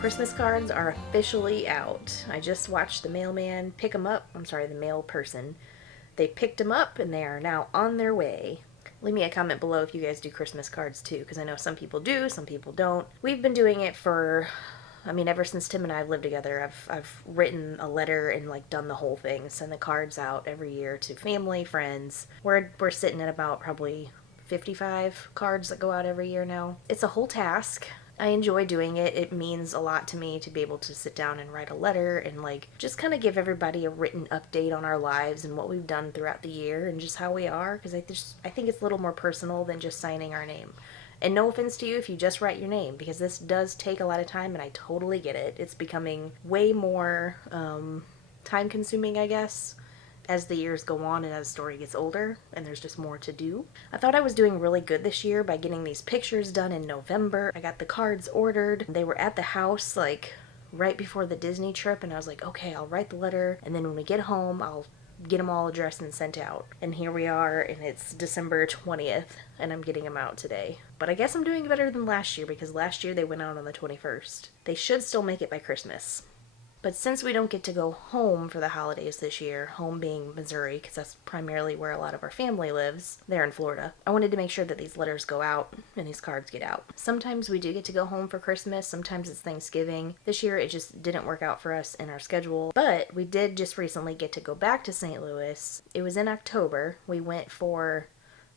Christmas cards are officially out. I just watched the mailman pick them up. The mail person. They picked them up and they are now on their way. Leave me a comment below if you guys do Christmas cards too, because I know some people do, some people don't. We've been doing it for, ever since Tim and I have lived together. I've written a letter and like done the whole thing, send the cards out every year to family, friends. We're sitting at about probably 55 cards that go out every year now. It's a whole task. I enjoy doing it. It means a lot to me to be able to sit down and write a letter and like just kind of give everybody a written update on our lives and what we've done throughout the year and just how we are, because I think it's a little more personal than just signing our name. And no offense to you if you just write your name, because this does take a lot of time and I totally get it. It's becoming way more time consuming, I guess, as the years go on and as the story gets older and there's just more to do. I thought I was doing really good this year by getting these pictures done in November. I got the cards ordered. They were at the house like right before the Disney trip, and I was like, okay, I'll write the letter and then when we get home I'll get them all addressed and sent out. And here we are, and it's December 20th and I'm getting them out today. But I guess I'm doing better than last year, because last year they went out on the 21st. They should still make it by Christmas. But since we don't get to go home for the holidays this year, home being Missouri, because that's primarily where a lot of our family lives, they're in Florida, I wanted to make sure that these letters go out and these cards get out. Sometimes we do get to go home for Christmas, sometimes it's Thanksgiving. This year it just didn't work out for us in our schedule, but we did just recently get to go back to St. Louis. It was in October. We went for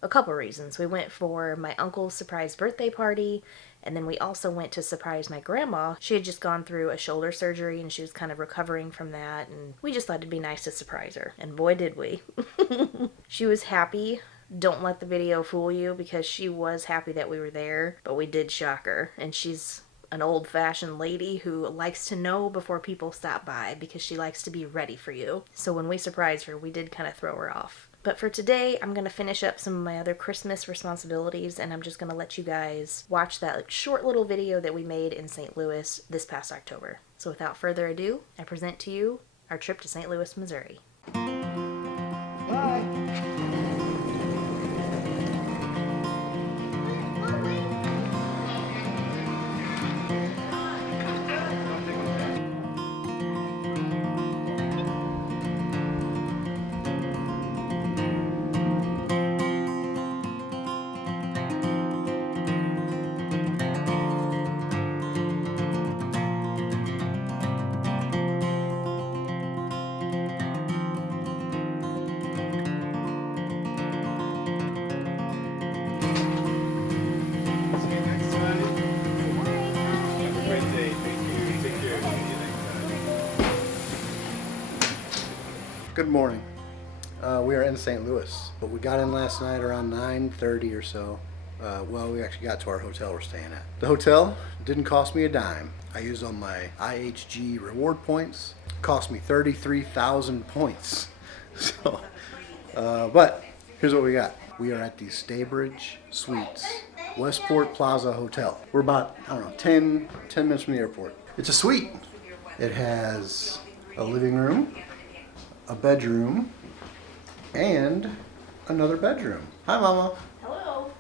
a couple reasons. We went for my uncle's surprise birthday party, and then we also went to surprise my grandma. She had just gone through a shoulder surgery and she was kind of recovering from that, and we just thought it'd be nice to surprise her. And boy did we. She was happy. Don't let the video fool you, because she was happy that we were there, but we did shock her. And she's an old-fashioned lady who likes to know before people stop by, because she likes to be ready for you. So when we surprised her, we did kind of throw her off. But for today, I'm going to finish up some of my other Christmas responsibilities, and I'm just going to let you guys watch that short little video that we made in St. Louis this past October. So without further ado, I present to you our trip to St. Louis, Missouri. Bye. Good morning. We are in St. Louis, but we got in last night around 9:30 or so. Well, we actually got to our hotel we're staying at. The hotel didn't cost me a dime. I used all my IHG reward points. It cost me 33,000 points. So, but here's what we got. We are at the Staybridge Suites, Westport Plaza Hotel. We're about, 10 minutes from the airport. It's a suite. It has a living room, a bedroom, and another bedroom. Hi, Mama. Hello.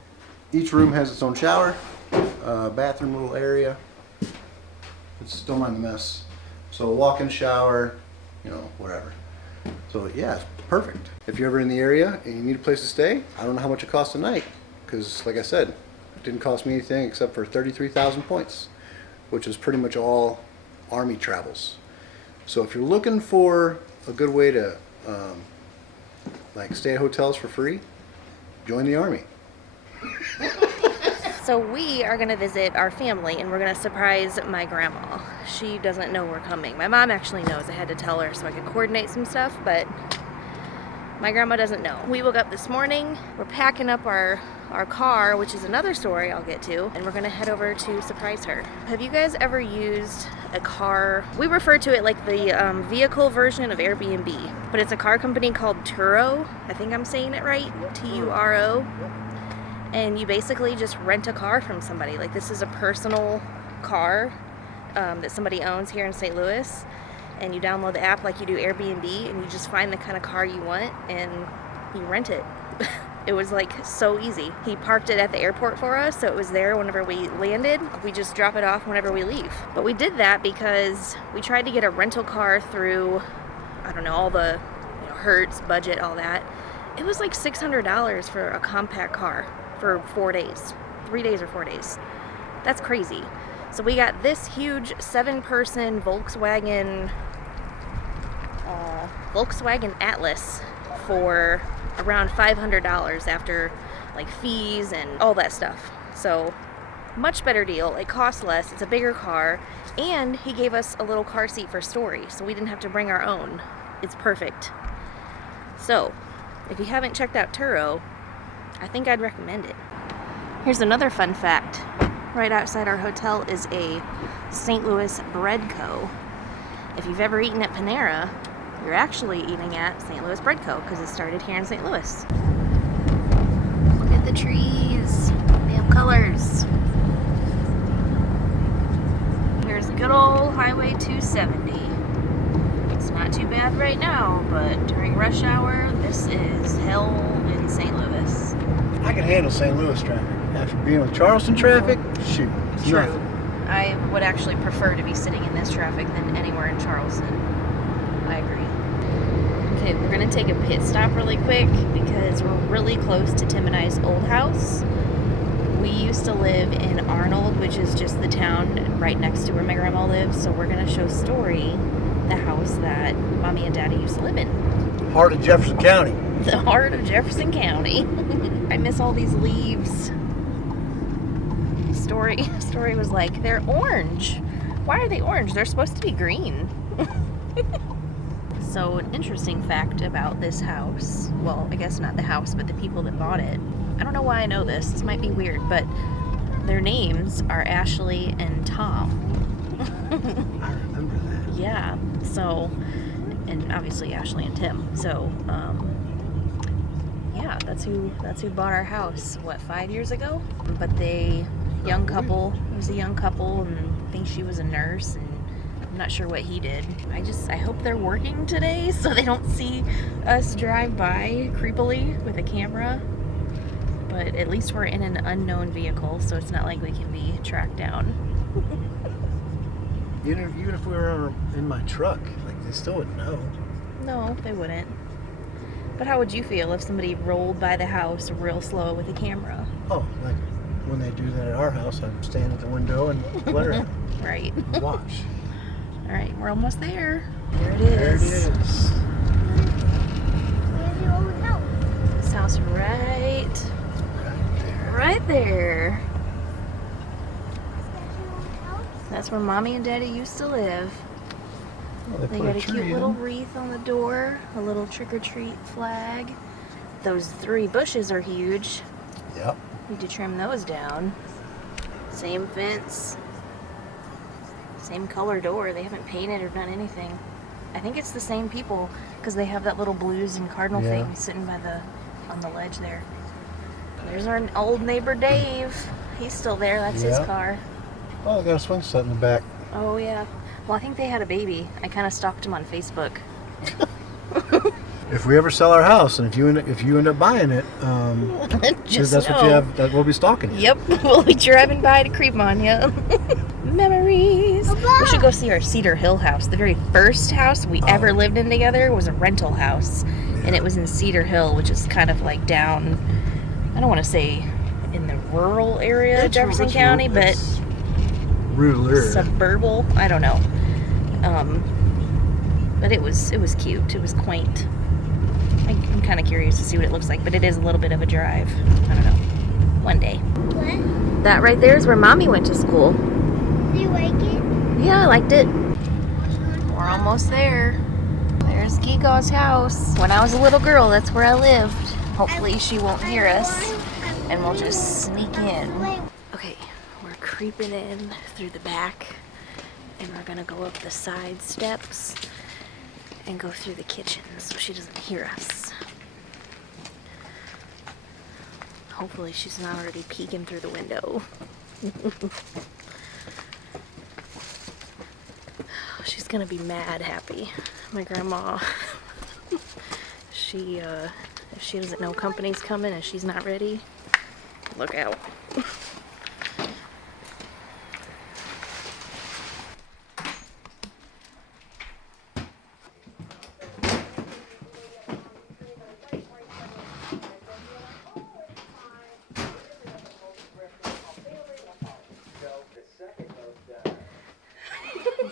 Each room has its own shower, bathroom little area. Don't mind the mess. So a walk-in shower, whatever. So yeah, it's perfect. If you're ever in the area and you need a place to stay, I don't know how much it costs a night, because like I said, it didn't cost me anything except for 33,000 points, which is pretty much all Army travels. So if you're looking for a good way to stay at hotels for free, join the Army. So we are going to visit our family, and we're going to surprise my grandma. She doesn't know we're coming. My mom actually knows. I had to tell her so I could coordinate some stuff, but my grandma doesn't know. We woke up this morning. We're packing up our car, which is another story I'll get to, and we're going to head over to surprise her. Have you guys ever used a car? We refer to it like the vehicle version of Airbnb, but it's a car company called Turo. I think I'm saying it right, Turo. And you basically just rent a car from somebody. Like, this is a personal car that somebody owns here in St. Louis, and you download the app like you do Airbnb, and you just find the kind of car you want and you rent it. It was like so easy. He parked it at the airport for us, so it was there whenever we landed. We just drop it off whenever we leave. But we did that because we tried to get a rental car through, I don't know, all the Hertz, budget, all that. It was like $600 for a compact car for 4 days. 3 days or 4 days. That's crazy. So we got this huge 7-person Volkswagen Atlas for around $500 after like fees and all that stuff. So much better deal. It costs less. It's a bigger car, and he gave us a little car seat for Story, so we didn't have to bring our own. It's perfect. So if you haven't checked out Turo, I think I'd recommend it. Here's another fun fact. Right outside our hotel is a St. Louis Bread Co. If you've ever eaten at Panera, you're actually eating at St. Louis Bread Co. because it started here in St. Louis. Look at the trees. They have colors. Here's good old Highway 270. It's not too bad right now, but during rush hour, this is hell in St. Louis. I can handle St. Louis traffic. After being with Charleston traffic, shoot, it's True. nothing. I would actually prefer to be sitting in this traffic than anywhere in Charleston. I agree. Okay, we're gonna take a pit stop really quick because we're really close to Tim and I's old house. We used to live in Arnold, which is just the town right next to where my grandma lives, so we're gonna show Story the house that Mommy and Daddy used to live in. Heart of Jefferson County. The heart of Jefferson County. I miss all these leaves. Story was like, they're orange. Why are they orange? They're supposed to be green. So an interesting fact about this house, well, I guess not the house, but the people that bought it. I don't know why I know this. This might be weird, but their names are Ashley and Tom. I remember that. Yeah. So, and obviously Ashley and Tim. So, yeah, that's who bought our house. What, 5 years ago? But it was a young couple, and I think she was a nurse, and I'm not sure what he did. I hope they're working today so they don't see us drive by creepily with a camera. But at least we're in an unknown vehicle, so it's not like we can be tracked down. Even if we were in my truck, like, they still wouldn't know. No, they wouldn't. But how would you feel if somebody rolled by the house real slow with a camera? Oh, like when they do that at our house, I'd stand at the window and glare at them. Right. And watch. All right, we're almost there. There it is. There it is. Where's your old house? This house right there. That's your old house? That's where Mommy and Daddy used to live. Well, They put got a tree cute in. little wreath on the door, a little trick-or-treat flag. Those 3 bushes are huge. Yep. Need to trim those down. Same fence. Same color door. They haven't painted or done anything. I think it's the same people because they have that little blues and cardinal Yeah. thing sitting on the ledge there. There's our old neighbor Dave. He's still there. That's his Yeah. car. Oh, they got a swing set in the back. Oh yeah. Well, I think they had a baby. I kind of stalked him on Facebook. If we ever sell our house, and if you end up buying it, Just that's what know. you have. That we'll be stalking you. Yep, we'll be driving by to creep on you. Memories. We should go see our Cedar Hill house. The very first house we ever lived in together was a rental house, and it was in Cedar Hill, which is kind of like down, I don't want to say in the rural area of Jefferson County, but rural. suburbal. I don't know. But it was cute. It was quaint. I'm kind of curious to see what it looks like, but it is a little bit of a drive. I don't know. One day. What? That right there is where Mommy went to school. Do you like it? Yeah, I liked it. We're almost there. There's Giga's house. When I was a little girl, that's where I lived. Hopefully she won't hear us, and we'll just sneak in. Okay, we're creeping in through the back, and we're gonna go up the side steps and go through the kitchen so she doesn't hear us. Hopefully she's not already peeking through the window. She's gonna be mad happy. My grandma, if She doesn't know company's coming and she's not ready. Look out.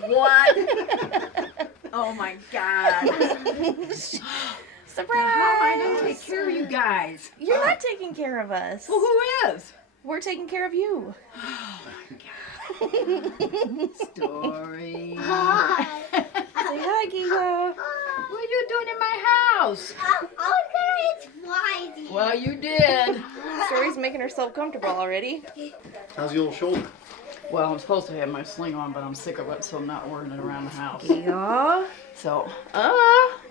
What? Oh my God. Surprise! How am I going to take care of you guys? You're not taking care of us. Well, who is? We're taking care of you. Story. Hi. Say hi, Giga. What are you doing in my house? I was gonna eat Friday. Well, you did. Story's making herself comfortable already. How's the old shoulder? Well, I'm supposed to have my sling on, but I'm sick of it, so I'm not wearing it around the house. Giga. So,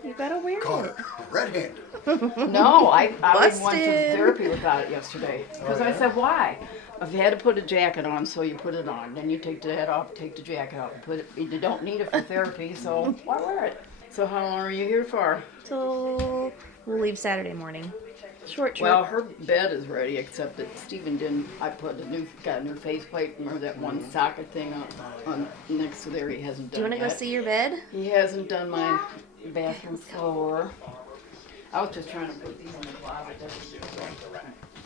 You gotta wear Caught it. her red-handed. no, I went to Busted. therapy without it yesterday. Because I said, why? If you had to put a jacket on, so you put it on. Then you take the head off, take the jacket out, and put it. You don't need it for therapy, so why wear it? So how long are you here for? Till we'll leave Saturday morning. Short trip. Well, her bed is ready, except that Steven didn't. I got a new faceplate. Remember that one socket thing on next to there? He hasn't Do you done want to go yet. see your bed? He hasn't done my bathroom floor. I was just trying to put these in the closet.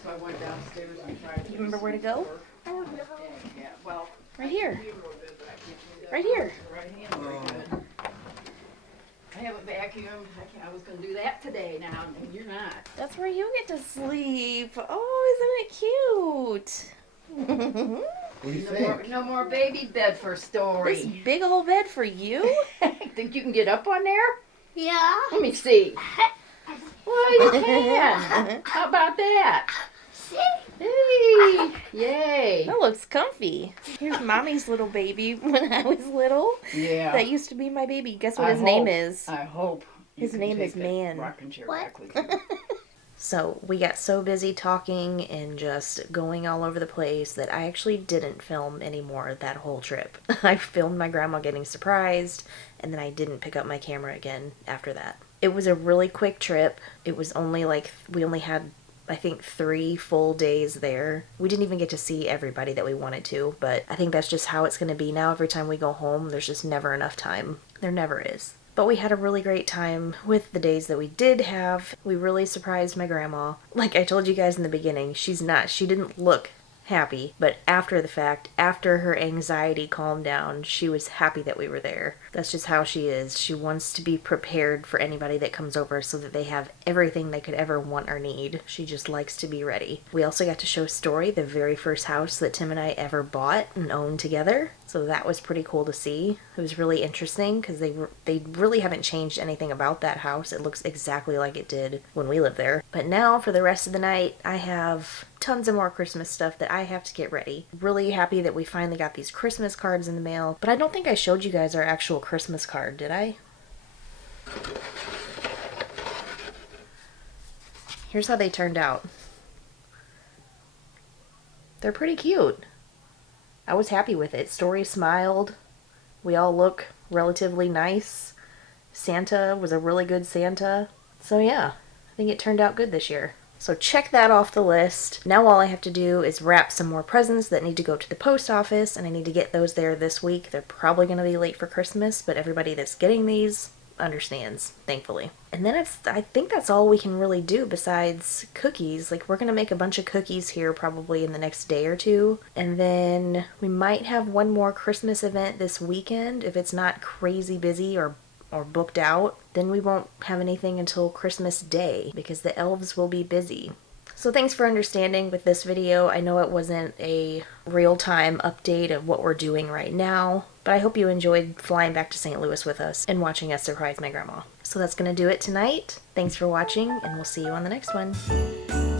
So I went downstairs and tried to. You remember where to go? Yeah, well, Right here. Right here. right hand very good. I have a vacuum. I was going to do that today now, and you're not. That's where you get to sleep. Oh, isn't it cute? What do you No more, think? no more baby bed for Story. This big old bed for you? Think you can get up on there? Yeah. Let me see. Well, you can. How about that? Hey, yay. That looks comfy. Here's mommy's little baby when I was little. Yeah. That used to be my baby. Guess what I his name hope- is? I hope. you His can name take is that Man. Rocking chair What? back with you. So we got so busy talking and just going all over the place that I actually didn't film anymore that whole trip. I filmed my grandma getting surprised, and then I didn't pick up my camera again after that. It was a really quick trip. It was only we only had, I think, 3 full days there. We didn't even get to see everybody that we wanted to, but I think that's just how it's going to be now. Every time we go home, there's just never enough time. There never is. But we had a really great time with the days that we did have. We really surprised my grandma. Like I told you guys in the beginning, she didn't look happy, but after the fact, after her anxiety calmed down, she was happy that we were there. That's just how she is. She wants to be prepared for anybody that comes over so that they have everything they could ever want or need. She just likes to be ready. We also got to show Story the very first house that Tim and I ever bought and owned together. So that was pretty cool to see. It was really interesting because they really haven't changed anything about that house. It looks exactly like it did when we lived there. But now for the rest of the night, I have tons of more Christmas stuff that I have to get ready. Really happy that we finally got these Christmas cards in the mail. But I don't think I showed you guys our actual Christmas card, did I? Here's how they turned out. They're pretty cute. I was happy with it. Story smiled. We all look relatively nice. Santa was a really good Santa. So yeah, I think it turned out good this year. So check that off the list. Now all I have to do is wrap some more presents that need to go to the post office, and I need to get those there this week. They're probably going to be late for Christmas, but everybody that's getting these understands, thankfully. And then I think that's all we can really do besides cookies. Like, we're going to make a bunch of cookies here probably in the next day or two. And then we might have one more Christmas event this weekend if it's not crazy busy or booked out. Then we won't have anything until Christmas Day because the elves will be busy. So thanks for understanding with this video. I know it wasn't a real-time update of what we're doing right now, but I hope you enjoyed flying back to St. Louis with us and watching us surprise my grandma. So that's going to do it tonight. Thanks for watching, and we'll see you on the next one.